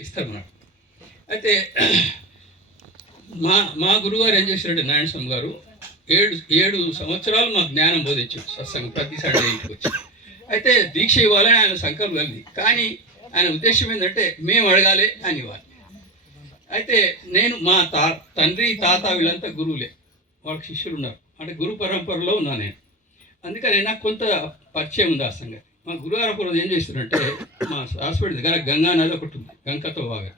ఇస్తారు మనకు. అయితే మా మా గురువుగారు ఏం చేశారంటే నారాయణ స్వామి గారు 7 సంవత్సరాలు మాకు జ్ఞానం బోధించాడు సత్సంగం ప్రతి సండే ఇంటికి వచ్చి. అయితే దీక్ష ఇవ్వాలని ఆయన సంకల్పం కలిగింది. కానీ ఆయన ఉద్దేశం ఏంటంటే మేము అడగాలి అని ఇవ్వాలి. అయితే నేను మా తండ్రి తాత వీళ్ళంతా గురువులే, వాళ్ళకి శిష్యులు ఉన్నారు, అంటే గురు పరంపరలో ఉన్నా నేను. అందుకని నాకు కొంత పరిచయం ఉంది ఆ సంగతి. మా గురువారం రోజు ఏం చేస్తారంటే మా హాస్పిటల్ దగ్గర గంగా నది ఒకటి ఉంది, గంగతో బాగా.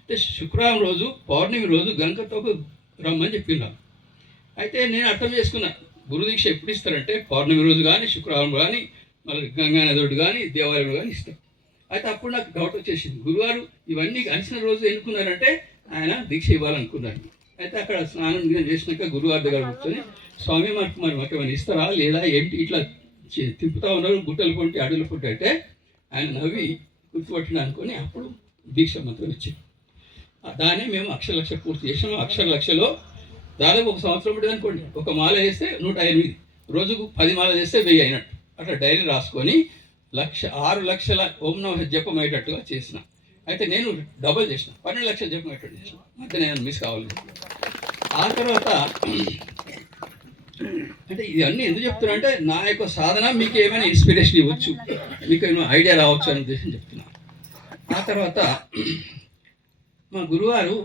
అయితే శుక్రవారం రోజు పౌర్ణమి రోజు గంగతో రమ్మని చెప్పినాను. అయితే నేను అర్థం చేసుకున్నా, గురు దీక్ష ఎప్పుడు ఇస్తారంటే పౌర్ణమి రోజు కానీ శుక్రవారం కానీ మళ్ళీ గంగా నది కానీ దేవాలయం కానీ ఇస్తారు. అయితే అప్పుడు నాకు డౌట్ వచ్చేసింది, గురువారు ఇవన్నీ కలిసిన రోజు ఎన్నుకున్నారంటే ఆయన దీక్ష ఇవ్వాలనుకున్నాను. అయితే అక్కడ స్నానం చేసినాక గురువారి దగ్గర కూర్చొని స్వామి మరి మాకు ఏమైనా ఇస్తారా లేదా ఏంటి ఇట్లా తిప్పుతా ఉన్నారు గుట్టలు కొంటి అడుగులు కొంటి అంటే ఆయన నవ్వి గుర్తుపట్టిన అనుకొని అప్పుడు దీక్ష మంత్రం ఇచ్చింది. దాన్ని మేము అక్షరలక్ష పూర్తి చేసాము. అక్షరలక్షలో దాదాపు 1 సంవత్సరం పడింది అనుకోండి. ఒక మాల వేస్తే 108, రోజుకు 10 మాల చేస్తే 1000 అయినట్టు. అట్లా డైరీ రాసుకొని 6 లక్షల ఓం నమః జపం అయ్యేటట్టుగా చేసిన. అయితే నేను డబల్ చేసిన, 12 లక్షల జపం అయ్యేటట్టు చేసిన. మధ్య నేను మిస్ కావాలి. ఆ తర్వాత అంటే ఇవన్నీ ఎందుకు చెప్తున్నా అంటే నా యొక్క సాధన మీకు ఏమైనా ఇన్స్పిరేషన్ ఇవ్వచ్చు, మీకు ఏమైనా ఐడియా రావచ్చు అనే ఉద్దేశం చెప్తున్నా. ఆ తర్వాత మా గురువారు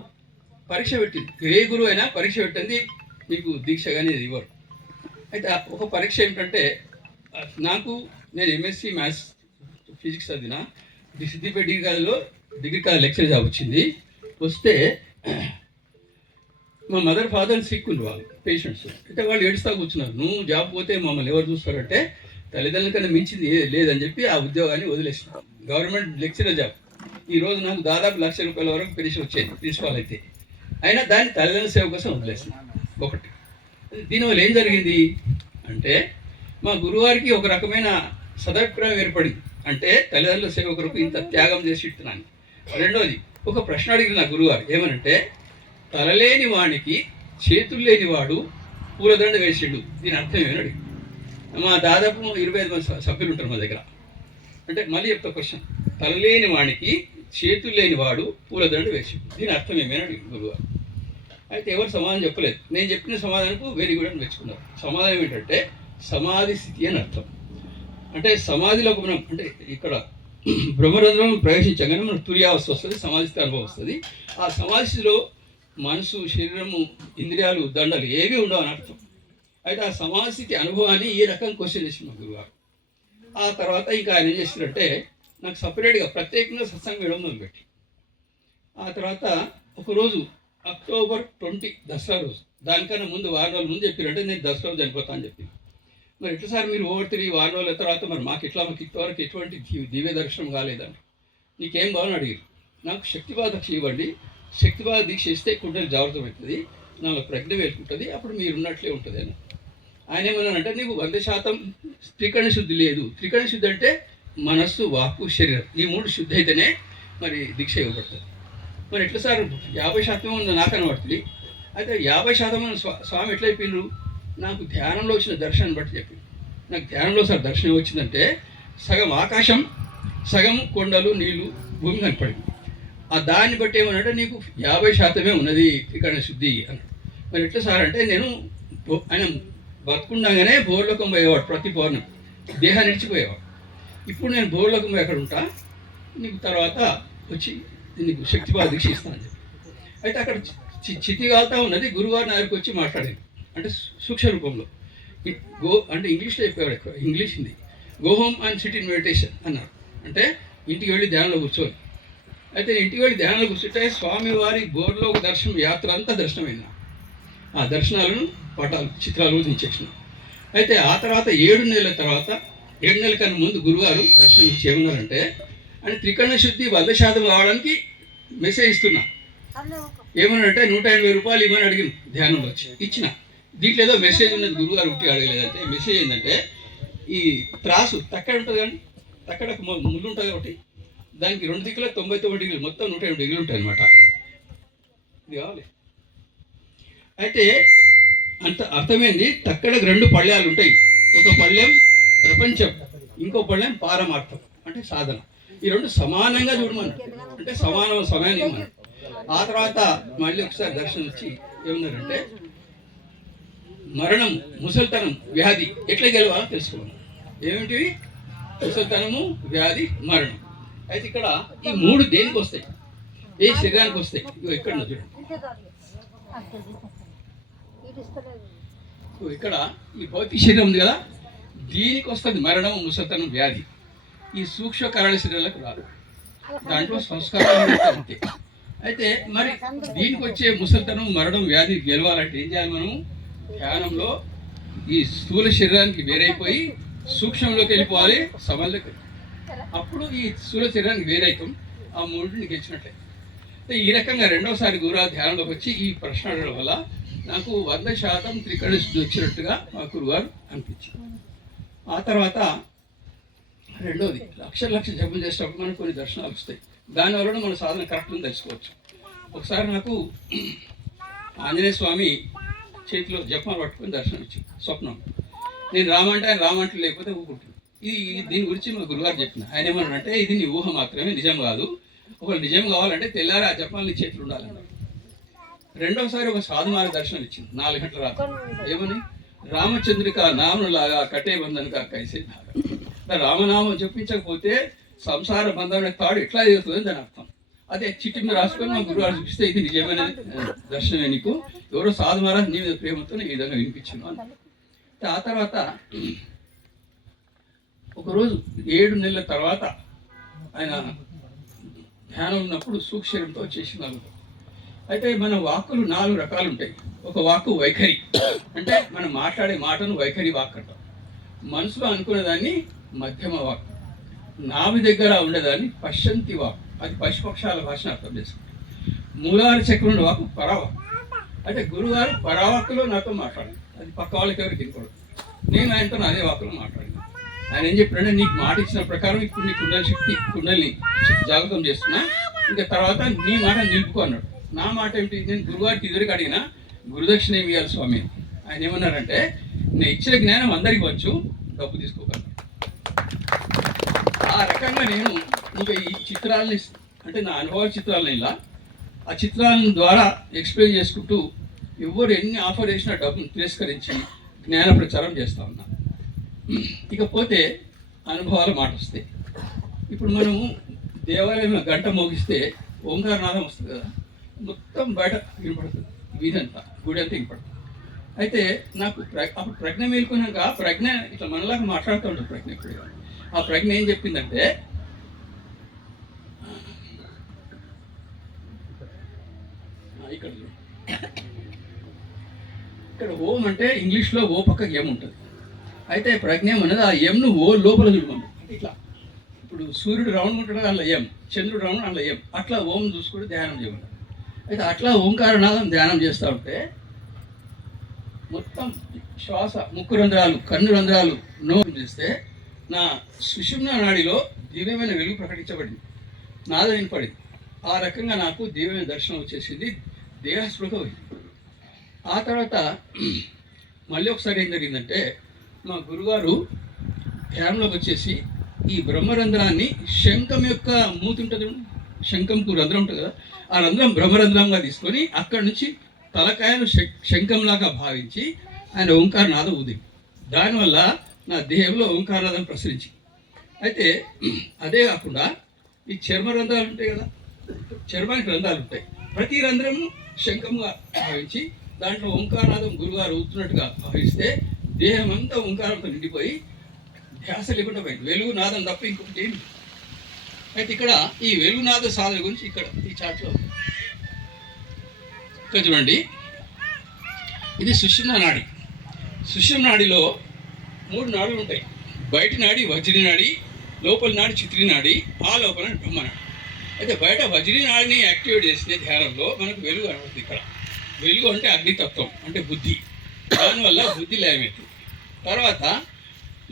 పరీక్ష పెట్టింది. ఏ గురువు అయినా పరీక్ష పెట్టింది మీకు దీక్ష కానీ ఇవ్వరు. అయితే ఒక పరీక్ష ఏమిటంటే నేను ఎంఎస్సి మ్యాథ్స్ ఫిజిక్స్ చదివిన Siddipet degree college lecture job వచ్చింది. వస్తే మా మదర్ ఫాదర్ సిక్ ఉంది, వాళ్ళు పేషెంట్స్. అయితే వాళ్ళు ఏడుస్తా కూర్చున్నారు, నువ్వు జాబ్ పోతే మమ్మల్ని ఎవరు చూస్తారంటే తల్లిదండ్రుల కన్నా మించింది లేదని చెప్పి ఆ ఉద్యోగాన్ని వదిలేసిన. Government lecturer job. ఈరోజు నాకు దాదాపు ₹1,00,000 వరకు పెన్షన్ వచ్చేది ప్రిన్సిపాల్ అయితే. అయినా దాన్ని తల్లిదండ్రుల సేవ కోసం వదిలేసిన. ఒకటి దీనివల్ల ఏం జరిగింది అంటే మా గురువారికి ఒక రకమైన సదభిప్రాయం ఏర్పడింది, అంటే తల్లిదండ్రుల సేవ కొరకు ఇంత త్యాగం చేసి ఇస్తున్నాను. రెండోది ఒక ప్రశ్న అడిగిన నా గురువారు ఏమనంటే, తలలేని వానికి చేతులు లేని వాడు పూలదండ వేసిండు, దీని అర్థం ఏమని అడిగి. మా దాదాపు 25 మంది సభ్యులు ఉంటారు మా దగ్గర. అంటే మళ్ళీ చెప్తా క్వశ్చన్, తలలేని వానికి చేతులు లేని వాడు పూలదండ వేసిండు, దీని అర్థం ఏమని అడిగి గురువారు. అయితే ఎవరు సమాధానం చెప్పలేదు. నేను చెప్పిన సమాధానంకు వెరీ గుడ్ అని మెచ్చుకున్నారు. సమాధానం ఏంటంటే సమాధి స్థితి అని అర్థం. అంటే సమాధిలోకి మనం అంటే ఇక్కడ బ్రహ్మరంధ్రం ప్రవేశించగానే మనకు తుర్యావస్థ వస్తుంది, సమాధి స్థితి అనుభవం వస్తుంది. ఆ సమాధి స్థితిలో మనసు, శరీరము, ఇంద్రియాలు, దండలు ఏవి ఉండవు అని అర్థం. అయితే ఆ సమాధి స్థితి అనుభవాన్ని ఈ రకంగా క్వశ్చన్ చేసిన మా గురుగారు. ఆ తర్వాత ఇంకా ఆయన ఏం చేస్తారంటే నాకు సపరేట్గా ప్రత్యేకంగా సత్సంగం వేయడం మొదలుపెట్టి. ఆ తర్వాత ఒకరోజు అక్టోబర్ 20 దసరా రోజు, దానికన్నా ముందు 6 రోజుల ముందు చెప్పారంటే నేను దసరా రోజు చనిపోతా అని చెప్పి. మరి ఎట్లా సార్ మీరు ఓవర్ 3 6 రోజుల తర్వాత మరి మాకు ఇంతవరకు ఎటువంటి దివ్య దర్శనం కాలేదండి, నీకేం కావాలని అడిగారు. నాకు శక్తిపాద దీక్ష ఇవ్వండి, శక్తిపాద దీక్ష ఇస్తే కుండలి జాగ్రత్త అవుతుంది, నాలో ప్రజ్ఞ వేసుకుంటుంది, అప్పుడు మీరు ఉన్నట్లే ఉంటుంది అని. ఆయన ఏమన్నానంటే నీకు 100% త్రికరణ శుద్ధి లేదు. త్రికరణ శుద్ధి అంటే మనస్సు, వాక్కు, శరీరం, ఈ 3 శుద్ధి అయితేనే మరి దీక్ష ఇవ్వబడుతుంది. మరి ఎట్లా సార్ 50% ఉంది నాకు కనబడుతుంది. అయితే 50% స్వామి ఎట్లా అయిపోయినారు, నాకు ధ్యానంలో వచ్చిన దర్శనం బట్టి చెప్పి. నాకు ధ్యానంలో సార్ దర్శనం వచ్చిందంటే సగం ఆకాశం, సగం కొండలు, నీళ్లు, భూమి కనపడింది. ఆ దాన్ని బట్టి ఏమనంటే నీకు 50% ఉన్నది త్రికరణ శుద్ధి అన్నాడు. మరి ఎట్లా సార్ అంటే నేను ఆయన బతుకుండగానే భోర్లోకం పోయేవాడు, ప్రతి పౌర్ణమి దేహాన్ని నిడిచిపోయేవాడు. ఇప్పుడు నేను భోర్లోకం పోయి అక్కడ ఉంటా, నీకు తర్వాత వచ్చి నీకు శక్తిపాద దీక్ష ఇస్తానని చెప్పి. అయితే అక్కడ చితిగాలుతా ఉన్నది. గురువారి దగ్గరికి వచ్చి మాట్లాడాను, అంటే సూక్ష్మ రూపంలో అంటే ఇంగ్లీష్లో చెప్పేవాడు, ఎక్కువ ఇంగ్లీష్ ఉంది. Go home and SIT in meditation అన్నారు, అంటే ఇంటికి వెళ్ళి ధ్యానంలో కూర్చోవాలి. అయితే ఇంటికి వెళ్ళి ధ్యానంలో కూర్చుంటే స్వామివారి బోర్లో దర్శనం యాత్ర అంతా దర్శనమైంది. ఆ దర్శనాలను పటాలు, చిత్రాలు దించేసిన. అయితే ఆ తర్వాత 7 నెలల తర్వాత, 7 నెలల కన్నా ముందు గురువారు దర్శనం ఇచ్చేమన్నారంటే అని త్రికరణ శుద్ధి 100% కావడానికి మెసేజ్ ఇస్తున్నా. ఏమనంటే ₹180 ఇవ్వని అడిగిన, ధ్యానంలో వచ్చి ఇచ్చిన. దీంట్లో ఏదో మెసేజ్ ఉన్నది, గురువుగారు ఉట్టి అడగలేదంటే. మెసేజ్ ఏంటంటే ఈ త్రాసు తక్కడ ఉంటుంది కానీ తక్కడకు ముళ్ళు ఉంటుంది కాబట్టి దానికి 2 దిక్కుల 99 డిగ్రీలు, మొత్తం 180 డిగ్రీలు ఉంటాయి అన్నమాట. ఇది కావాలి. అయితే అంత అర్థమైంది. తక్కడకు 2 పళ్ళ్యాలు ఉంటాయి. ఒక పళ్ళెం ప్రపంచం, ఇంకో పళ్ళెం పారమార్థం అంటే సాధన. ఈ రెండు సమానంగా చూడమన్నారు, అంటే సమయాన్ని ఇవ్వమన్నారు. ఆ తర్వాత మళ్ళీ ఒకసారి దర్శనం వచ్చి ఏమన్నారంటే మరణం, ముసలితనం, వ్యాధి ఎట్లా గెలవాలో తెలుసుకోమన్నారు. ఏమిటివి? ముసలితనము, వ్యాధి, మరణం. అయితే ఇక్కడ ఈ మూడు దేనికి వస్తాయి? ఏ శరీరానికి వస్తాయి? ఇక్కడ చూడండి, ఇక్కడ ఈ భౌతిక శరీరం ఉంది కదా, దీనికి వస్తుంది మరణం, ముసలితనం, వ్యాధి. ఈ సూక్ష్మ కరణ శరీరాలకు రాదు, దాంట్లో సంస్కారాలు అంతే. అయితే మరి దీనికి వచ్చే ముసలితనం, మరణం, వ్యాధి గెలవాలంటే ఏం చేయాలి? మనం ధ్యానంలో ఈ స్థూల శరీరానికి వేరైపోయి సూక్ష్మంలోకి వెళ్ళిపోవాలి, సమాజంలోకి. అప్పుడు ఈ స్థూల శరీరానికి వేరైతాం, ఆ మూడింటిని గెలిచినట్లే. ఈ రకంగా రెండవసారి గురువు ధ్యానంలోకి వచ్చి ఈ ప్రశ్న అడగడం వల్ల నాకు 100% త్రికరణ శుద్ధి వచ్చినట్టుగా మా గురుగారు అనిపించింది. ఆ తర్వాత రెండోది, లక్ష జపం చేసేటప్పుడు మనకు కొన్ని దర్శనాలు వస్తాయి. దానివల్ల మన సాధన కరెక్ట్గా తెలుసుకోవచ్చు. ఒకసారి నాకు ఆంజనేయ స్వామి చేతిలో జపం పట్టుకొని దర్శనం ఇచ్చింది స్వప్నం. నేను రామంటే ఆయన రామంటే లేకపోతే ఊరుకుంటుంది. దీని గురించి మా గురుగారు చెప్పిన. ఆయన ఏమన్నాడంటే ఇది నీ ఊహ మాత్రమే, నిజం కాదు. ఒకవేళ నిజం కావాలంటే తెల్లారి ఆ జపాలు నీ చేతులు ఉండాలన్నారు. రెండవసారి ఒక సాధుమారి దర్శనం ఇచ్చింది 4 గంటల రాత్రి. ఏమని? రామచంద్రిక నామనులాగా కటే బంధనగా కైసే ధార. రామనామం చెప్పించకపోతే సంసార బంధం తాడు ఎట్లా చేస్తుంది దాని అర్థం. అదే చిట్టి మీద రాసుకొని మా గురువారు చూపిస్తే ఇది నిజమైన దర్శనమే, నీకు ఎవరో సాధు మహారాజ్ నీ మీద ప్రేమతో ఈ విధంగా వినిపించాను అని. ఆ తర్వాత ఒకరోజు 7 నెలల తర్వాత ఆయన ధ్యానం ఉన్నప్పుడు సూక్ష్మంతో చేసినారు. అయితే మన వాక్కులు 4 రకాలు ఉంటాయి. ఒక వాక్కు వైఖరి, అంటే మనం మాట్లాడే మాటను వైఖరి వాక్ అంటాం. మనసులో అనుకునే దాన్ని మధ్యమ వాక్, నావి దగ్గర ఉండేదాన్ని పశ్చంతి వాక్, అది పశుపక్షాల భాషను అర్థం చేసుకుంటాం. మూలాధార చక్రం వాకు పరావాక్, అంటే గురుగారు పరావాక్కులో నాతో మాట్లాడాలి, అది పక్క వాళ్ళకి ఎవరికి వినకూడదు. నేను ఆయనతో అదే వాక్కులో మాట్లాడాను. ఆయన ఏం చెప్పాడంటే నీకు మాట ఇచ్చిన ప్రకారం ఇప్పుడు నీ కుండలిని జాగృతం చేస్తున్నా, ఇంకా తర్వాత నీ మాట నిలుపుకో అన్నాడు. నా మాట ఏమిటి? నేను గురువారికి ఎదురుగా అడిగిన గురుదక్షిణ ఏమి ఇవ్వాలి స్వామి. ఆయన ఏమన్నారంటే నేను ఇచ్చిన జ్ఞానం అందరికి వచ్చు, డబ్బు తీసుకోగలను. ఆ రకంగా నేను ఇంకా ఈ చిత్రాలని, అంటే నా అనుభవ చిత్రాలను ఇలా ఆ చిత్రాల ద్వారా ఎక్స్ప్లెయిన్ చేసుకుంటూ ఎవరు ఎన్ని ఆఫర్ చేసినా డబ్బును తిరస్కరించి జ్ఞాన ప్రచారం చేస్తూ ఉన్నా. ఇకపోతే అనుభవాల మాట వస్తాయి. ఇప్పుడు మనము దేవాలయంలో గంట మోగిస్తే ఓంకారనాదం వస్తుంది కదా, మొత్తం బయట వినపడుతుంది, వీధంతా గుడి అంతా వినపడుతుంది. అయితే నాకు అప్పుడు ప్రజ్ఞ మేల్కొన్నాక ప్రజ్ఞ ఇట్లా మనలాగా మాట్లాడుతూ ఉంటుంది ప్రజ్ఞ. ఇప్పుడు ఆ ప్రజ్ఞ ఏం చెప్పిందంటే ఇక్కడ ఓం అంటే ఇంగ్లీష్లో ఓ పక్కకి ఎం ఉంటుంది. అయితే ప్రజ్ఞ అనేది ఆ ఎంను ఓ లోపల చూడమని, ఇట్లా ఇప్పుడు సూర్యుడు రౌండ్ ఉంటాడు అందులో ఎం, చంద్రుడు రౌండ్ అందులో ఎం, అట్లా ఓం చూసుకుంటే ధ్యానం చేయమని. అయితే అట్లా ఓంకారనాదం ధ్యానం చేస్తూ ఉంటే మొత్తం శ్వాస, ముక్కు రంధ్రాలు, కన్ను రంధ్రాలు నోరు చేస్తే నా సుషుమ్న నాడిలో దివ్యమైన వెలుగు ప్రకటించబడింది, నాదం వినపడింది. ఆ రకంగా నాకు దివ్యమైన దర్శనం వచ్చేసింది, దేహస్పృహ పోయింది. ఆ తర్వాత మళ్ళీ ఒకసారి ఏం జరిగిందంటే మా గురుగారు ధ్యానంలోకి వచ్చేసి ఈ బ్రహ్మరంధ్రాన్ని శంఖం యొక్క మూతి ఉంటుంది, శంఖంకు రంధ్రం ఉంటుంది కదా, ఆ రంధ్రం బ్రహ్మరంధ్రంగా తీసుకొని అక్కడి నుంచి తలకాయను శంఖంలాగా భావించి ఆయన ఓంకారనాదం ఊది. దానివల్ల నా దేహంలో ఓంకారనాదం ప్రసరించి. అయితే అదే కాకుండా ఈ చర్మ రంధ్రాలు ఉంటాయి కదా, చర్మానికి రంధ్రాలు ఉంటాయి, ప్రతి రంధ్రము శంఖంగా భావించి దాంట్లో ఓంకారనాదం గురుగారు ఊతున్నట్టుగా భావిస్తే దేహం అంతా ఓంకారంతో నిండిపోయి ధ్యాస లేకుండా పోయింది, వెలుగు నాదం తప్ప ఇంకొకటి ఏమి. అయితే ఇక్కడ ఈ వెలుగునాద సాధన గురించి ఇక్కడ ఈ చాట్లో ఇక్కడ చూడండి, ఇది సుషుమ్న నాడి. సుషుమ్న నాడిలో 3 నాడులు ఉంటాయి. బయట నాడి వజ్రి నాడి, లోపల నాడి చిత్రి నాడి, ఆ లోపల బ్రహ్మనాడి. అయితే బయట వజ్రి నాడిని యాక్టివేట్ చేసిన ధ్యానంలో మనకు వెలుగు కనబడుతుంది. ఇక్కడ వెలుగు అంటే అగ్నితత్వం, అంటే బుద్ధి, దానివల్ల బుద్ధి లయమవుతుంది. తర్వాత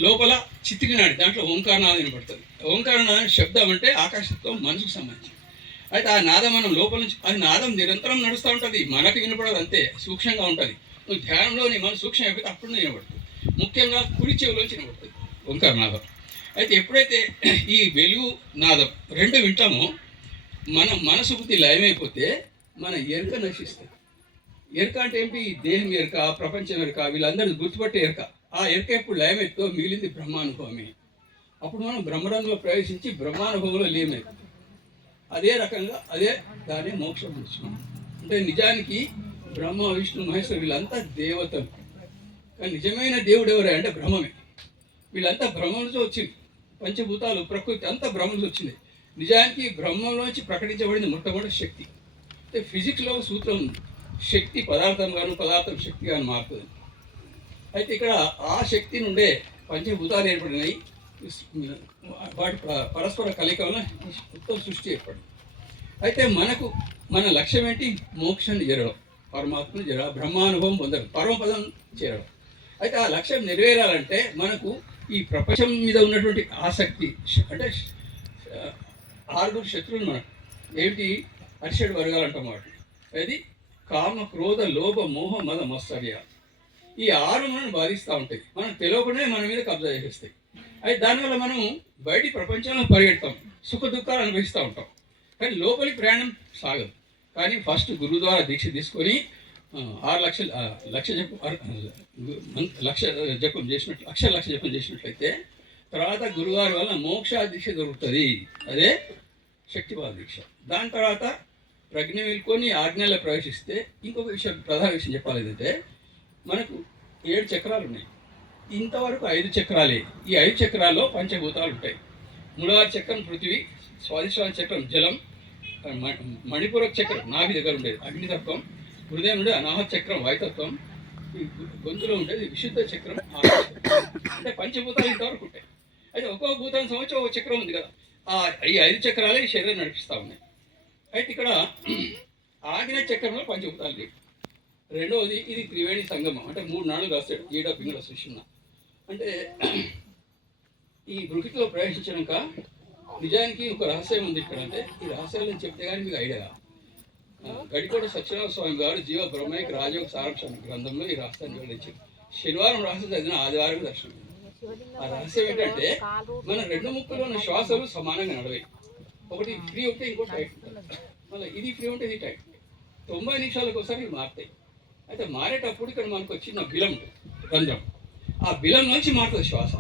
లోపల చిత్రి నాడి, దాంట్లో ఓంకారనాదం వినపడుతుంది. ఓంకారనాదం శబ్దం అంటే ఆకాశత్వం, మనసుకు సంబంధించి. అయితే ఆ నాదం మనం లోపల నుంచి, అది నాదం నిరంతరం నడుస్తూ ఉంటుంది, మనకు వినపడదు, అంతే సూక్ష్మంగా ఉంటుంది. నువ్వు ధ్యానంలో నీ మనసు సూక్ష్మం అయిపోతే అప్పుడు వినపడుతుంది. ముఖ్యంగా కుడి చెవిలోంచి వినపడుతుంది ఓంకారనాదం. అయితే ఎప్పుడైతే ఈ వెలుగు నాదం రెండు వింటామో మన మనసు బుద్ధి లయమైపోతే మన ఎరుక నశిస్తుంది. ఎరుక అంటే ఏంటి? ఈ దేహం ఎరుక, ప్రపంచం ఎరుక, వీళ్ళందరూ గుర్తుపట్టే ఎరుక. ఆ ఎరుక ఎప్పుడు లయమైతో మిగిలింది బ్రహ్మానుభవమే. అప్పుడు మనం బ్రహ్మరంగంలో ప్రవేశించి బ్రహ్మానుభవంలో లీనమైపోతాం. అదే రకంగా దాన్ని మోక్షం పుచ్చుకున్నాం. అంటే నిజానికి బ్రహ్మ, విష్ణు, మహేశ్వరు వీళ్ళంతా దేవతలు. కానీ నిజమైన దేవుడు ఎవరే అంటే బ్రహ్మమే. వీళ్ళంతా బ్రహ్మ నుంచి వచ్చింది. పంచభూతాలు, ప్రకృతి అంతా బ్రహ్మ నుంచి వచ్చింది. నిజానికి బ్రహ్మంలోంచి ప్రకటించబడింది మొట్టమొదటి శక్తి. అంటే ఫిజిక్స్లో సూత్రం ఉంది, శక్తి పదార్థంగాను, పదార్థం శక్తిగాను మారుతుంది. అయితే ఇక్కడ ఆ శక్తి నుండే పంచభూతాలు ఏర్పడినాయి. వాటి పరస్పర కలయిక వల్ల మొత్తం సృష్టి ఏర్పడింది. అయితే మన లక్ష్యం ఏంటి? మోక్షాన్ని చేరడం, పరమాత్మను చేరడం, బ్రహ్మానుభవం పొందడం, పరమపదం చేరడం. అయితే ఆ లక్ష్యం నెరవేరాలంటే మనకు ఈ ప్రపంచం మీద ఉన్నటువంటి ఆసక్తి, అంటే 6 శత్రువులు మనకు ఏమిటి? అరిషడ్ వర్గాలు అంటాం వాటి. అది కామ, క్రోధ, లోభ, మోహ, మద, మత్సర్య. ఈ 6 మనల్ని బాధిస్తూ ఉంటాయి. మనం తెలియకుండానే మన మీద కబ్జా చేసేస్తాయి. అయితే దానివల్ల మనం బయటి ప్రపంచంలో పరిగెడతాం, సుఖ దుఃఖాలు అనుభవిస్తూ ఉంటాం. కానీ లోపలికి ప్రయాణం సాగదు. కానీ ఫస్ట్ గురువు ద్వారా దీక్ష తీసుకొని 6 లక్షలు లక్ష జపం చేసినట్లు, లక్ష జపం చేసినట్లయితే తర్వాత గురువారి వల్ల మోక్ష దీక్ష దొరుకుతుంది. అదే శక్తిపాద దీక్ష. దాని తర్వాత ప్రజ్ఞ మేల్కొని ఆజ్ఞలో ప్రవేశిస్తే ఇంకొక విషయం, ప్రధాన విషయం చెప్పాలి ఏంటంటే మనకు 7 చక్రాలు ఉన్నాయి. ఇంతవరకు 5 చక్రాలే. ఈ 5 చక్రాల్లో పంచభూతాలు ఉంటాయి. మూడవ చక్రం పృథివీ, స్వాదిష్టాన చక్రం జలం, మణిపూరక చక్రం నాభి దగ్గర ఉండేది అగ్నితత్వం, హృదయం నుండి అనాహత చక్రం వాయుతత్వం, ఈ గొంతులో ఉండేది విశుద్ధ చక్రం అంటే పంచభూతాలు ఇంతవరకు ఉంటాయి. అయితే ఒక్కో భూతానికి సంబంధించి ఒక చక్రం ఉంది కదా. ఈ 5 చక్రాలే ఈ శరీరం నడిపిస్తూ ఉన్నాయి. అయితే ఇక్కడ ఆగ్నేయ చక్రంలో పంచభూతాలు లేవు. రెండవది ఇది త్రివేణి సంగమం, అంటే 3 నాడులు రాస్తాడు ఈడ పింగళ సుషుమ్న. అంటే ఈ బృకిట్లో ప్రవేశించాక నిజానికి ఒక రహస్యం ఉంది ఇక్కడ. అంటే ఈ రహస్యాలను చెప్తే కానీ మీకు ఐడియా కాదు. గడికోట సత్యనారాయణ స్వామి గారు జీవ బ్రహ్మైక రాజయోగ సారాంశం గ్రంథంలో ఈ రహస్యాన్ని వివరించారు. శనివారం రహస్యం చదివిన ఆదివారం దర్శనం. ఆ రహస్యం ఏంటంటే మన 2 ముక్కలో ఉన్న శ్వాసలు సమానంగా నడవాయి. ఒకటి ఫ్రీ ఉంటే ఇంకోటి టైట్ ఉంటుంది, మళ్ళీ ఇది ఫ్రీ ఉంటే ఇది టైట్ ఉంటుంది. 90 నిమిషాలకు ఒకసారి ఇవి మారుతాయి. అయితే మారేటప్పుడు ఇక్కడ మనకు వచ్చిన బిలం రంధ్రం, ఆ బిలం నుంచి మారుతుంది శ్వాస.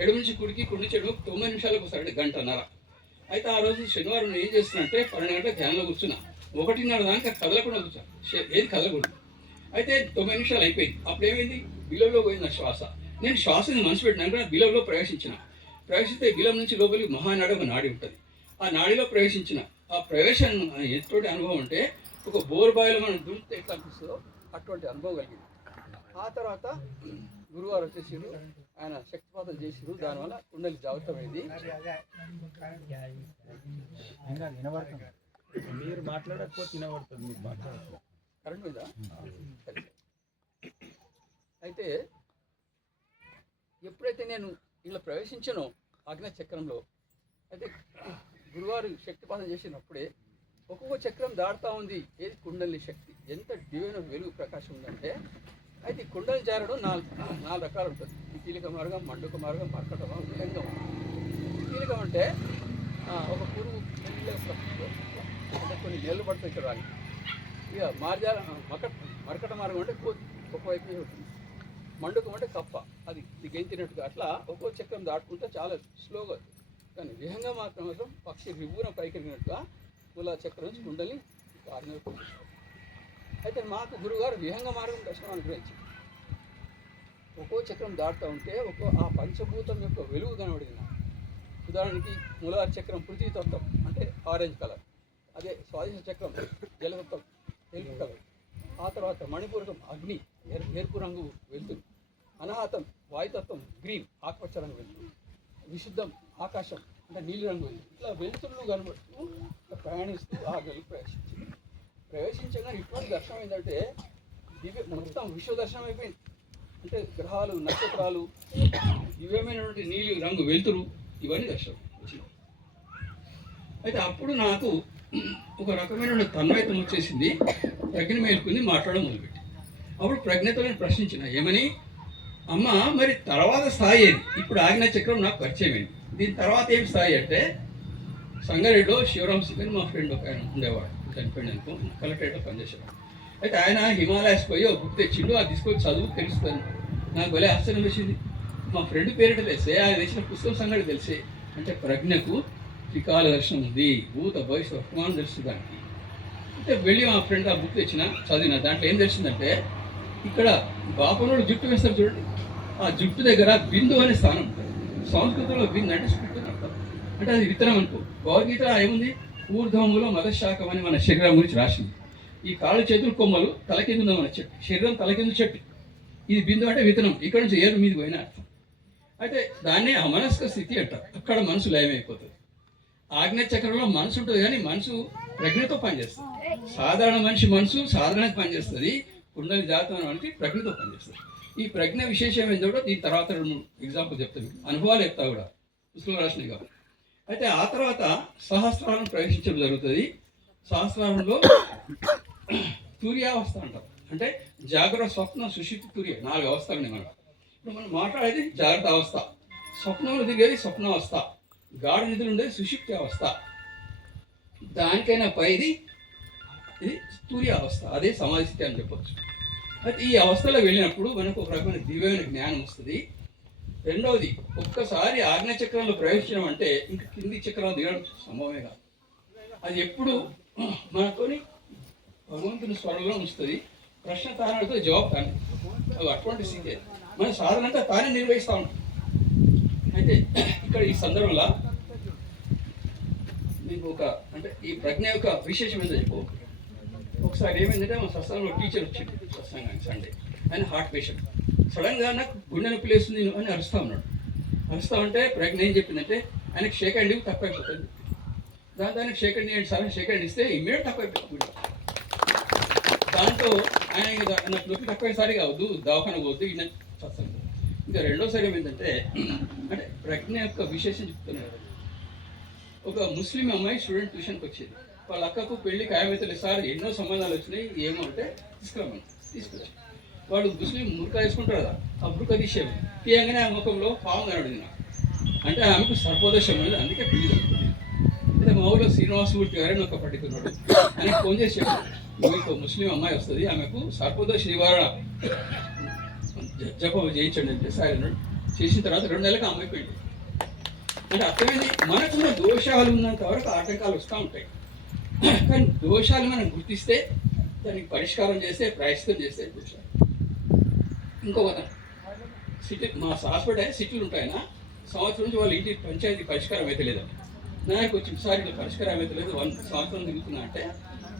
ఎడమ నుంచి కుడికి, కుడి నుంచి ఎడమ 90 నిమిషాలకు ఒకసారి, గంటన్నర. అయితే ఆ రోజు శనివారం నేను ఏం చేస్తున్నా 12 గంటల ధ్యానంలో కూర్చున్నా. 1:30 దాకా కదలకుండా కూర్చోను, ఏది కదలకూడదు. అయితే 90 నిమిషాలు అయిపోయింది. అప్పుడు ఏమైంది? బిలంలో పోయింది శ్వాస. నేను శ్వాసని మనసు పెట్టినాక బిలంలో ప్రవేశిస్తే బిలం నుంచి లోపలికి మహానాడి ఒక నాడి ఉంటుంది. ఆ నాడిలో ప్రవేశించిన ఆ ప్రవేశం ఎటువంటి అనుభవం అంటే ఒక బోర్బాయిలో మనం దుంటే ఎట్లా అనిపిస్తుందో అటువంటి అనుభవం కలిగింది. ఆ తర్వాత గురువారు వచ్చేసారు, ఆయన శక్తిపాతం చేసిరు. దానివల్ల కుండలి జాగ్రత్తమైంది. మీరు మాట్లాడకపోతే వినబడుతుంది, మీరు మాట్లాడకపోతే కరెంట్ మీద. అయితే ఎప్పుడైతే నేను ఇలా ప్రవేశించానో ఆజ్ఞా చక్రంలో, అయితే గురువారు శక్తిపాతం చేసినప్పుడే ఒక్కొక్క చక్రం దాడుతూ ఉంది. ఏది? కుండలి శక్తి. ఎంత దివ్యమైన వెలుగు ప్రకాశం ఉందంటే, అయితే ఈ కుండలి జారడం 4 రకాలు ఉంటుంది. కీలక మార్గం, మండుక మార్గం, మర్కట మార్గం, విలంగం. కీలకం అంటే ఒక పురుగు అంటే కొన్ని నెలలు పడుతుంది ఇక్కడ రాని. ఇక మర్కట మార్గం అంటే ఒకవైపు ఉంటుంది. మండుకం అంటే కప్ప, అది గెంతినట్టుగా. అట్లా ఒక్కో చక్రం దాటుకుంటే చాలా స్లోగా. కానీ విహంగా మాత్రం పక్షి రివ్వున పైకెరిగినట్టుగా మూల చక్రం నుంచి కుండలి ఆజ్ఞకు. అయితే మాకు గురుగారు విహంగ మార్గం దర్శనం అనుగ్రహించి ఒక్కో చక్రం దాటుతూ ఉంటే ఆ పంచభూతం యొక్క వెలుగు కనబడింది. ఉదాహరణకి మూలాధార చక్రం పృథ్వీ తత్వం అంటే ఆరెంజ్ కలర్, అదే స్వాదిష్ట చక్రం జలతత్వం తెలుపు కలర్, ఆ తర్వాత మణిపూరకం అగ్ని ఎరుపు రంగు వెలుతురు, అనాహతం వాయుతత్వం గ్రీన్ ఆకుపచ్చ రంగు వెలుతురు, విశుద్ధం ఆకాశం అంటే నీలి రంగు వెలుతురు. ఇట్లా వెలుతురులు కనబడుతూ ప్రయాణిస్తూ ఆ గెలు ప్రవేశించగా ఇటువంటి దర్శనం ఏంటంటే మొత్తం విశ్వ దర్శనం అయిపోయింది. అంటే గ్రహాలు, నక్షత్రాలు, దివ్యమైనటువంటి నీలి రంగు వెలుతురు, ఇవన్నీ దర్శనం వచ్చింది. అయితే అప్పుడు నాకు ఒక రకమైన తన్మయత్వం వచ్చేసింది. ప్రజ్ఞ మేల్కొని మాట్లాడడం మొదలుపెట్టి అప్పుడు ప్రజ్ఞతో నేను ప్రశ్నించిన, ఏమని? అమ్మ, మరి తర్వాత స్థాయి ఏది? ఇప్పుడు ఆజ్ఞా చక్రం నాకు పరిచయం అయింది. దీని తర్వాత ఏం స్థాయి అంటే సంగారెడ్డిలో శివరామ్ సింగ్ అని మా ఫ్రెండ్ ఒక ఆయన ఉండేవాడు, చనిపోయింది అనుకో, కలెక్టరేట్లో పనిచేసేవాడు. అయితే ఆయన హిమాలయాస్ పోయి ఒక బుక్ తెచ్చిండు, అది తీసుకొని చదువు తెలుస్తుంది. నాకు భలే ఆశ్చర్యం వచ్చింది. మా ఫ్రెండ్ పేరిట తెలిసే, ఆయన తెచ్చిన పుస్తకం సంగతి తెలిసే. అంటే ప్రజ్ఞకు త్రికాల దర్శనం ఉంది, భూత భవిష్యత్ వర్తమానం తెలుస్తుంది దానికి. అంటే వెళ్ళి మా ఫ్రెండ్ ఆ బుక్ తెచ్చిన చదివిన, దాంట్లో ఏం తెలిసిందంటే ఇక్కడ బాపనోడు జుట్టు వేస్తారు చూడండి, ఆ జుట్టు దగ్గర బిందు అనే స్థానం ఉంటుంది. సంస్కృతంలో బిందు అంటే స్పిట్ అని అర్థం, అంటే అది విత్తనం అనుకో. భగవద్గీత ఏముంది, ఊర్ధ్వములో మదశాఖం అని మన శరీరం గురించి రాసింది. ఈ కాళ్ళు చేతులు కొమ్మలు తలకిందు ఉన్న మన చెట్టు, శరీరం తలకిందు చెట్టు. ఇది బిందు అంటే విత్తనం, ఇక్కడ నుంచి ఏరు మీద పోయిన అర్థం. అయితే దాన్నే అమనస్క స్థితి అంటారు, అక్కడ మనసు లయమైపోతుంది. ఆజ్ఞ చక్రంలో మనసు ఉంటుంది, కానీ మనసు ప్రజ్ఞతో పనిచేస్తుంది. సాధారణ మనిషి మనసు సాధారణంగా పనిచేస్తుంది, కుండలి జాతమైన మనిషి ప్రజ్ఞతో పనిచేస్తుంది. ఈ ప్రజ్ఞ విశేషం ఏంటో దీని తర్వాత 2 ఎగ్జాంపుల్ చెప్తాను, అనుభవాలు చెప్తా కూడా పుస్తకం రాసినవి కాదు. అయితే ఆ తర్వాత సహస్రాలను ప్రవేశించడం జరుగుతుంది. సహస్రాలంలో తూర్యావస్థ అంటాం, అంటే జాగ్రత్త, స్వప్న, సుషుప్తి, తూర్య 4 అవస్థలు ఉన్నాయి మనకు. ఇప్పుడు మనం మాట్లాడేది జాగ్రత్త అవస్థ, స్వప్నంలో దిగేది స్వప్నావస్థ, గాఢ నిధులు ఉండేది సుషుప్తి అవస్థ, దానికైనా పైది ఇది తూర్య అవస్థ, అదే సమాధి స్థితి అని చెప్పొచ్చు. అయితే ఈ అవస్థలో వెళ్ళినప్పుడు మనకు ఒక రకమైన దివ్యమైన జ్ఞానం వస్తుంది. రెండవది, ఒక్కసారి ఆజ్ఞ చక్రంలో ప్రవేశించడం అంటే ఇంక కింది చక్రం దిగడం సంభవమే కాదు. అది ఎప్పుడు మనతోని భగవంతుని స్వరంలో ఉంచుతుంది, ప్రశ్న తారణతో జవాబు కానీ అటువంటి స్థితి మన సాధనంతా తానే నిర్వహిస్తూ ఉంటాం. అయితే ఇక్కడ ఈ సందర్భంలో మీకు ఒక అంటే ఈ ప్రజ్ఞ యొక్క విశేషం ఏంటో చెప్పు. ఒకసారి ఏమైందంటే మా సత్సంగంలో టీచర్ వచ్చింది సత్సంగానికి సండే, ఆయన హార్ట్ పేషెంట్. సడన్గా నాకు గుండె నొప్పి లేస్తుంది అని అరుస్తూ ఉన్నాడు. అరుస్తూ ఉంటే ప్రజ్ఞ ఏం చెప్పిందంటే ఆయనకి షేక్ హ్యాండ్ ఇవ్వు తక్కువైపోతుంది. దాంతో ఆయనకు షేక్ హ్యాండ్ ఇవ్వండి సార్, షేక్ హ్యాండ్ ఇస్తే ఇమ్మీడియట్ తక్కువైపోతుంది. దాంతో ఆయన నాకు నొప్పి తక్కువైసారి కావద్దు, దవాఖాన పోవద్దు, ఈయన సత్సంగం. ఇంకా రెండోసారి ఏమైందంటే అంటే ప్రజ్ఞ యొక్క విశేషం చెప్తున్నాడు. ఒక ముస్లిం అమ్మాయి స్టూడెంట్ ట్యూషన్కి వచ్చేది. వాళ్ళ అక్కకు పెళ్లి ఖాయమైతే సార్ ఎన్నో సంబంధాలు వచ్చినాయి, ఏమో అంటే తీసుకురామని తీసుకొచ్చి వాడు ముస్లిం మురక వేసుకుంటారు కదా, ఆ మురక తీసేవి తీయగానే ఆ ముఖంలో పాము కనబడింది నాకు. అంటే ఆమెకు సర్పోదశం అనేది, అందుకే పెళ్లి జరుగుతుంది. అయితే మా ఊళ్ళో శ్రీనివాసమూర్తి గారని ఒక పట్టుకున్నాడు, ఆయనకు ఫోన్ చేసి చెప్పాడు, మీకు ముస్లిం అమ్మాయి వస్తుంది, ఆమెకు సర్పోదశ నివారణ జపం చేయించండి అంటే సార్ అన్నాడు. చేసిన తర్వాత 2 నెలలకు అమ్మాయి పెళ్లి. అంటే అర్థమైంది, మనకున్న దోషాలు ఉన్నంత వరకు ఆటంకాలు వస్తూ ఉంటాయి, కానీ దోషాలు మనం గుర్తిస్తే దానికి పరిష్కారం చేస్తే ప్రయత్నం చేస్తే దోషాలు. ఇంకొక సిటీ మా హాస్పిటల్ సిటీలు ఉంటాయన్నా, సంవత్సరం నుంచి వాళ్ళ ఇంటి పంచాయతీ పరిష్కారం అయితే లేదండి. నాకు వచ్చి సార్ ఇట్లా పరిష్కారం అయితే లేదు, 1 సంవత్సరం తిరుగుతున్నా అంటే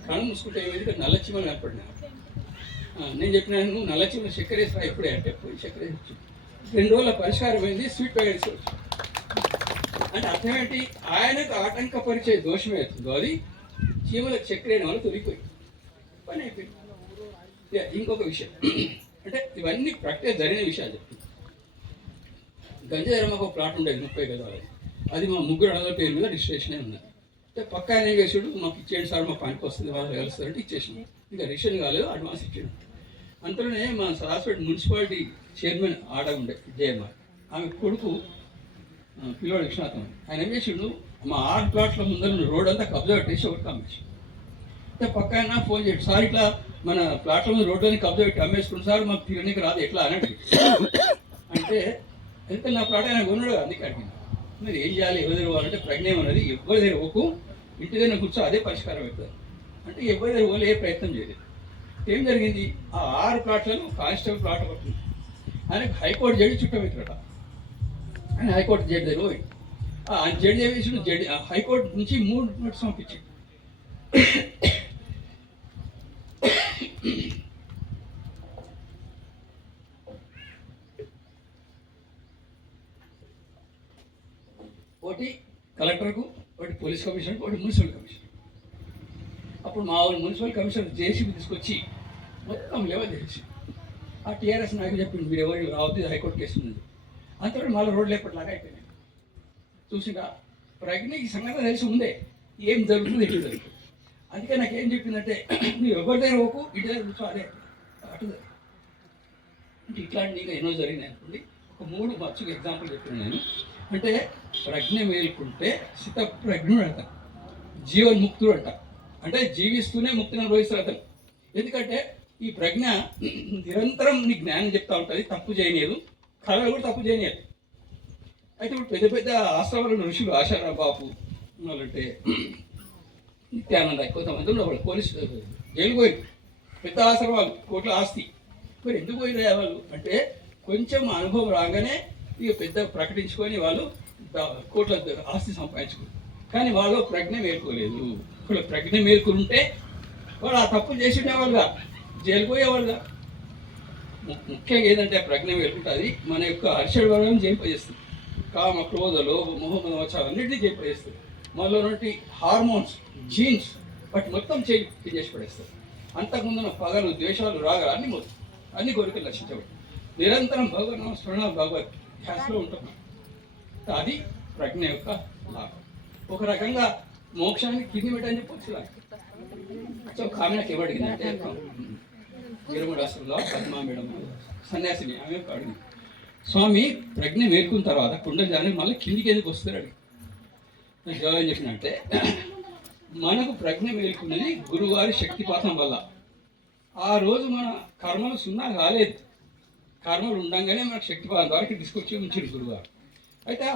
కళ్ళు మూసుకుంటే ఏమైంది నల్లచ్చిమని కనపడినా. నేను చెప్పిన నువ్వు నల్లచ్చిమ చక్కెర వేస్తా ఎప్పుడే అంటే పోయి చక్కెర వేసి 2 రోజుల పరిష్కారం అయింది, స్వీట్ ప్యాకెట్స్. అంటే అర్థం ఏంటి, ఆయనకు ఆటంకపరిచే దోషం అవుతుందో అది చీమలకు చక్కెర అయిన వాళ్ళు తొలిగిపోయి పని అయిపోయింది. ఇంకొక విషయం అంటే ఇవన్నీ ప్రక్రియ జరిగిన విషయాలు చెప్తుంది. గంజాయి మాకు ఒక ప్లాట్ ఉండేది 30 గజాలు, అది మా 3 అడవుల పేరు మీద రిజిస్ట్రేషన్ ఉన్నది. అంటే పక్క ఆయన వేసాడు, మాకు ఇచ్చేయండి సార్, మా పనికి వస్తుంది, వాళ్ళు కలుస్తారంటే ఇచ్చేసాము. ఇంకా రిజిస్ట్రేషన్ కాలేదు, అడ్వాన్స్ ఇచ్చాడు. అంతలోనే మా హాస్పిటల్ మున్సిపాలిటీ చైర్మన్ ఆడ ఉండే జయమ్మ, ఆమె కొడుకు పిల్లవాడు విశ్వనాథం, ఆయన ఏం చేసిండు, మా 6 ప్లాట్ల ముందర రోడ్ అంతా కబ్జా పెట్టేసి ఒకటి అమ్మేసి. అంటే పక్క ఆయన ఫోన్ చేయండి సార్, ఇట్లా మన ప్లాట్ల మీద రోడ్డు అని కబ్జా పెట్టి అమ్మేసుకుని సార్, మాకు తిరగనికి రాదు ఎట్లా అన్నట్టు. అంటే ఎంత నా ప్లాట్ ఆయన కొన్నాడు, అందుకే అడిగింది. మీరు ఏం చేయాలి, ఎవరి దగ్గర పోవాలంటే ప్రజ్ఞ అనేది ఎవరి దగ్గర పోకు, ఇంటి దగ్గర కూర్చో, అదే పరిష్కారం అవుతుంది. అంటే ఎవరి దగ్గర పోలే ఏ ప్రయత్నం చేయలేదు. ఏం జరిగింది, ఆ 6 ప్లాట్లను కానిస్టేబుల్ ప్లాట్ పడుతుంది, ఆయనకు హైకోర్టు జడ్జి చుట్టమవుతారట. ఆయన హైకోర్టు జడ్జి దగ్గర పోయి ఆ జడ్జి వేసి జడ్జి హైకోర్టు నుంచి 3 నోటీస్ పంపించాడు. ఒకటి కలెక్టర్కు, ఒకటి పోలీస్ కమిషనర్కి, ఒకటి మున్సిపల్ కమిషనర్. అప్పుడు మా వాళ్ళు మున్సిపల్ కమిషనర్ జేసీబీ తీసుకొచ్చి మొత్తం లెవెల్ చేసి ఆ టీఆర్ఎస్ నాయకులు చెప్పింది, మీరు ఎవరు రావద్దు, హైకోర్టు కేసు ఉంది. అంతలో మళ్ళీ రోడ్లు ఎప్పటిలాగా అయిపోయినాయి. చూసినా ప్రజ్ఞ ఈ సంగతి తెలిసి ఉందే, ఏం జరుగుతుంది ఎటు జరుగుతుంది. అందుకే నాకేం చెప్పిందంటే, నువ్వు ఎవరి దగ్గర పోకు, ఇటు దగ్గర కూర్చో, అదే అటు అంటే ఇట్లాంటి నీకు ఎన్నో జరిగినాయి అనుకోండి. ఒక 3 మచ్చుకు ఎగ్జాంపుల్ చెప్పిన నేను. అంటే ప్రజ్ఞ మేల్కుంటే స్థితప్రజ్ఞుడు అంట, జీవన్ముక్తుడు అంట. అంటే జీవిస్తూనే ముక్తిని అనుభవిస్తాడు అతను. ఎందుకంటే ఈ ప్రజ్ఞ నిరంతరం నీ జ్ఞానం చెప్తా ఉంటుంది, తప్పు చేయలేదు, కళలు కూడా తప్పు చేయలేదు. అయితే ఇప్పుడు పెద్ద పెద్ద ఆశ్రమాల ఋషులు ఆశారా బాపు అంటే నిత్యానంద కొంతమంది వాళ్ళు పోలీసు జైలు పోయి పెద్ద ఆశ్రమాలు కోట్ల ఆస్తి. మరి ఎందుకు పోయినా వాళ్ళు అంటే కొంచెం అనుభవం రాగానే ఇక పెద్ద ప్రకటించుకొని వాళ్ళు కోట్ల ఆస్తి సంపాదించుకున్నారు. కానీ వాళ్ళు ప్రజ్ఞ మేల్కోలేదు. ఇప్పుడు ప్రజ్ఞ మేల్కుంటే వాళ్ళు ఆ తప్పులు చేసి ఉండేవాళ్ళుగా, జైలు పోయేవాళ్ళుగా. ముఖ్యంగా ఏంటంటే ప్రజ్ఞ మేల్కుంటుంది మన యొక్క హర్షణ వర్గాన్ని జయింపజేస్తుంది. కామ క్రోధ లోభ మోహ అన్నింటినీ జయింపజేస్తుంది. మనలో నుండి హార్మోన్స్ జీన్స్ వాటి మొత్తం చేసి పడేస్తారు. అంతకుముందున్న పగలు ద్వేషాలు రాగాలు అన్ని మొత్తం అన్ని కోరికలు నశించబడి నిరంతరం భగవన్ స్మరణ భగవత్ ధ్యాసలో ఉంటున్నాం. అది ప్రజ్ఞ యొక్క లాభం. ఒక రకంగా మోక్షాన్ని కింది పెట్టని చెప్పొచ్చు లాగా. సో కామెకి ఏమడిగిందంటే ఇరుముడాసులో పద్మా మేడం సన్యాసిని ఆమె అడిగింది, స్వామి ప్రజ్ఞ మేల్కున్న తర్వాత కుండలు జాని మళ్ళీ కిందికి ఎందుకు వస్తారు అడిగి. జవాబు చెప్పినట్టే మనకు ప్రజ్ఞ మేల్కున్నది గురువారి శక్తిపాతం వల్ల. ఆ రోజు మన కర్మలు సున్నా కాలేదు, కర్మలు ఉండంగానే మనకు శక్తిపాతం ద్వారా తీసుకొచ్చి ఉంచింది గురువారు. అయితే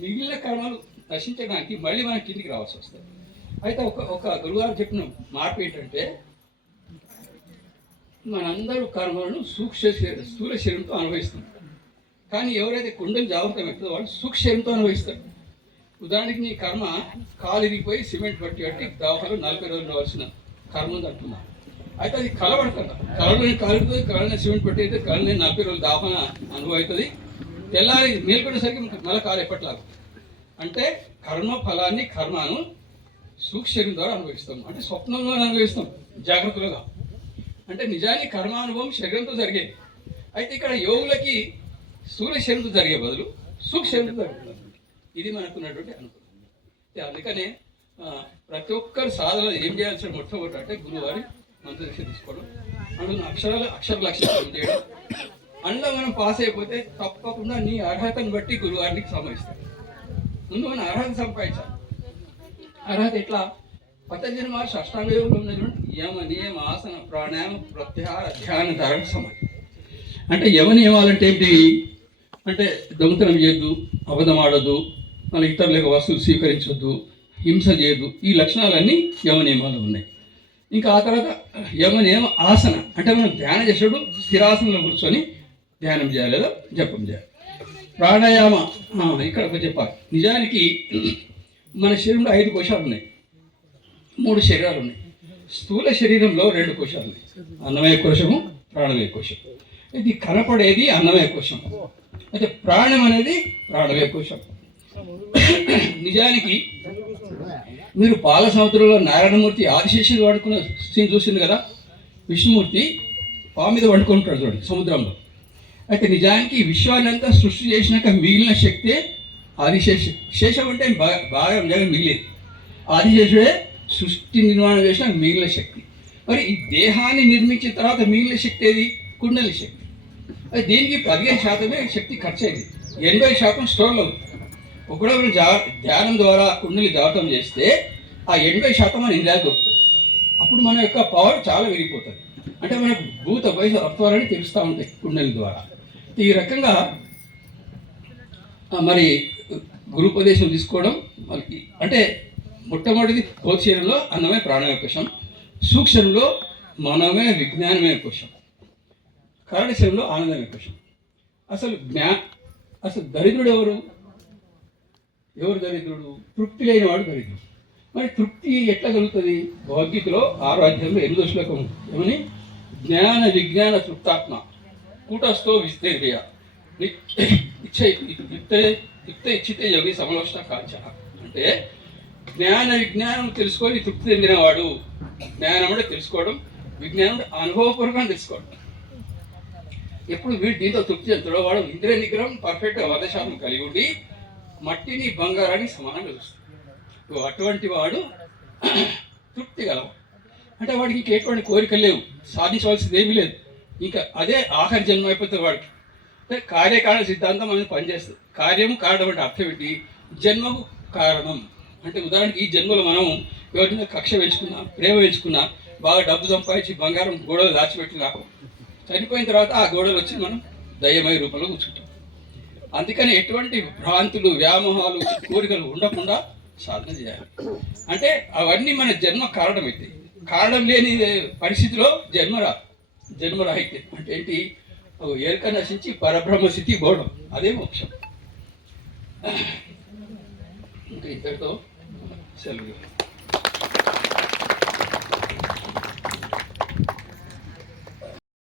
మిగిలిన కర్మలు నశించడానికి మళ్ళీ మన కిందికి రావాల్సి వస్తుంది. అయితే ఒక గురువారు చెప్పిన మార్పు ఏంటంటే మనందరూ కర్మలను స్థూల శరీరంతో అనుభవిస్తాం. కానీ ఎవరైతే కుండలు జాగ్రత్త పెట్టదో వాళ్ళు సూక్ష్మ శరీరంతో అనుభవిస్తారు. ఉదాహరణకి నీ కర్మ కాలు ఇరిగిపోయి సిమెంట్ పట్టి దవాఖానలో 40 రోజులు ఉండవలసిన కర్మ ఉంది అంటున్నా. అయితే అది కలబడుతుంది, కళలోని కాలుతుంది, కళని సిమెంట్ పట్టి అయితే కళని 40 రోజులు దవాఖాన అనుభవం అవుతుంది. తెల్లారి మేల్కొనేసరికి మళ్ళీ కాలు ఎప్పట్లాగా. అంటే కర్మ ఫలాన్ని కర్మను సూక్ష్మ శరీరం ద్వారా అనుభవిస్తాం. అంటే స్వప్నంలో అనుభవిస్తాం జాగ్రత్తలుగా. అంటే నిజానికి కర్మానుభవం శరీరంతో జరిగేది. అయితే ఇక్కడ యోగులకి స్థూల శరీరంతో జరిగే బదులు సూక్ష్మ శరీరంతో జరుగుతుంది. ఇది మనకున్నటువంటి అనుభవం. అందుకనే ప్రతి ఒక్కరు సాధన ఏం చేయాల్సిన మొట్టమొదటి అంటే గురువారి మంత్రదీక్ష తీసుకోవడం, అందులో అక్షర లక్ష్యం చేయడం. అందులో మనం పాస్ అయిపోతే తప్పకుండా నీ అర్హతను బట్టి గురువారికి సంబంధిస్తాడు. ముందు మనం అర్హత సంపాదించాలి. అర్హత ఎట్లా? పతంజలి మహర్షి అష్టాంగ యోగంలో ఉన్నటువంటి యమ నియమ ఆసన ప్రాణాయామ ప్రత్యాహార ధ్యాన ధారణ సమాధి. అంటే యమ నియమాలంటే ఏంటి అంటే దొంగతనం చేయొద్దు, అబద్ధం ఆడొద్దు, మన ఇతరుల యొక్క వస్తువులు స్వీకరించొద్దు, హింస చేయొద్దు. ఈ లక్షణాలన్నీ యమ నియమాలు ఉన్నాయి. ఇంకా ఆ తర్వాత యమ నియమ ఆసన అంటే మనం ధ్యానం చేసేటప్పుడు స్థిరాసనంలో కూర్చొని ధ్యానం చేయాలి లేదా జపం చేయాలి. ప్రాణాయామ ఇక్కడ చెప్పాలి. నిజానికి మన శరీరంలో 5 కోశాలు ఉన్నాయి, 3 శరీరాలు ఉన్నాయి. స్థూల శరీరంలో 2 కోశాలు ఉన్నాయి, అన్నమయ కోశము ప్రాణమయ కోశం. ఇది కనపడేది అన్నమయ కోశం. అయితే ప్రాణం అనేది ప్రాణమయ కోశం. నిజానికి మీరు పాల సముద్రంలో నారాయణమూర్తి ఆదిశేషుడు వాడుకున్న సీన్ చూసింది కదా. విష్ణుమూర్తి పాము మీద వండుకుంటాడు చూడండి సముద్రంలో. అయితే నిజానికి విశ్వాన్ని అంతా సృష్టి చేసినాక మిగిలిన శక్తే ఆదిశేషం. శేషం అంటే బాగా మిగిలేదు. ఆదిశేషుడే సృష్టి నిర్మాణం చేసిన మిగిలిన శక్తి. మరి ఈ దేహాన్ని నిర్మించిన తర్వాత మిగిలిన శక్తి ఏది? కుండలి శక్తి. అది దీనికి 15% శక్తి ఖర్చు అయింది, 80% స్టోర్లో ఉంది. ఒకవేళ మనం ధ్యానం ద్వారా కుండలి దాటం చేస్తే ఆ 80% మన ఇండియాకి దొరుకుతుంది. అప్పుడు మన యొక్క పవర్ చాలా విరిగిపోతుంది. అంటే మనకు భూత వయసు అర్థాలని తెలుస్తూ ఉంటాయి కుండలి ద్వారా. ఈ రకంగా మరి గురుపదేశం తీసుకోవడం మనకి అంటే మొట్టమొదటిది శరీరంలో అన్నమే ప్రాణమయ కోశం, సూక్ష్మంలో మనమే విజ్ఞానమయ కోశం, కారణ శరీరంలో ఆనందమయ కోశం. అసలు దరిద్రుడు ఎవరు దరిద్రుడు? తృప్తి లేనివాడు దరిద్రుడు. మరి తృప్తి ఎట్లా కలుగుతుంది? భగవద్గీతలో 6వ అధ్యాయంలో 8వ శ్లోకం ఏమని? జ్ఞాన విజ్ఞాన తృప్తాత్మ కూటస్థో విస్తేర్య ఇచ్చితే యోగి సమలోష్ట కాంచ. అంటే జ్ఞాన విజ్ఞానం తెలుసుకొని తృప్తి చెందినవాడు. జ్ఞానం అంటే తెలుసుకోవడం, విజ్ఞానం అంటే అనుభవపూర్వకంగా తెలుసుకోవడం. ఎప్పుడు వీడు దీంతో తృప్తి చెందుతాడో వాడు ఇంద్రియ నిగ్రహం పర్ఫెక్ట్గా 100% కలిగి ఉండి మట్టిని బంగారాన్ని సమానంగా చూస్తాడు. అటువంటి వాడు తృప్తి గలవాడు. అంటే వాడికి ఇంకెటువంటి కోరికలు లేవు, సాధించవలసింది ఏమీ లేదు. ఇంకా అదే ఆఖరి జన్మ అయిపోతుంది వాడికి. అంటే కార్యకారణ సిద్ధాంతం మనం పనిచేస్తుంది. కార్యం కారణం అంటే అర్థం ఏంటి? జన్మకు కారణం అంటే ఉదాహరణకి ఈ జన్మలో మనం ఎవరినైనా కక్ష పెంచుకున్నా, ప్రేమ పెంచుకున్నా, బాగా డబ్బు సంపాదించి బంగారం గోడలు దాచిపెట్టినా, చనిపోయిన తర్వాత ఆ గోడలు వచ్చి మనం దయ్యమయ రూపంలో కూర్చుంటాం. అందుకని ఎటువంటి భ్రాంతులు, వ్యామోహాలు, కోరికలు ఉండకుండా సాధన చేయాలి. అంటే అవన్నీ మన జన్మ కారణమైతే, కారణం లేని పరిస్థితిలో జన్మరాహిత్యం అంటే ఏంటి? ఎరుక నశించి పరబ్రహ్మ స్థితి పోవడం, అదే మోక్షం. ఇంకా ఇంతటితో సెలవు.